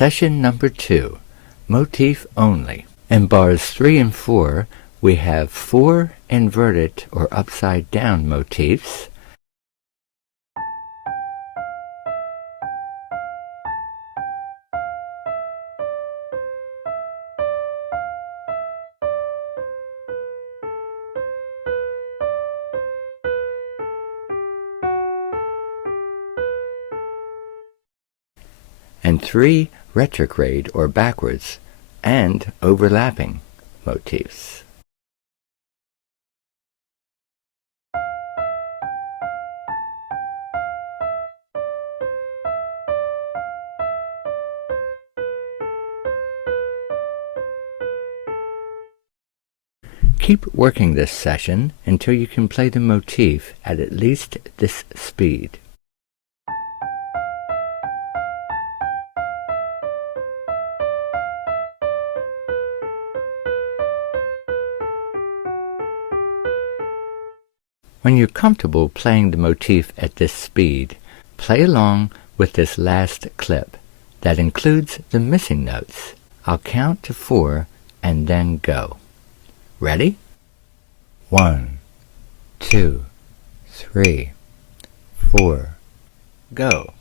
Session number 2, Motif only. In bars 3 and 4, we have 4 inverted or upside down motifs, and 3 retrograde or backwards and overlapping motifs. Keep working this session until you can play the motif at least this speed. When you're comfortable playing the motif at this speed, play along with this last clip that includes the missing notes. I'll count to 4 and then go. Ready? 1, 2, 3, 4, go.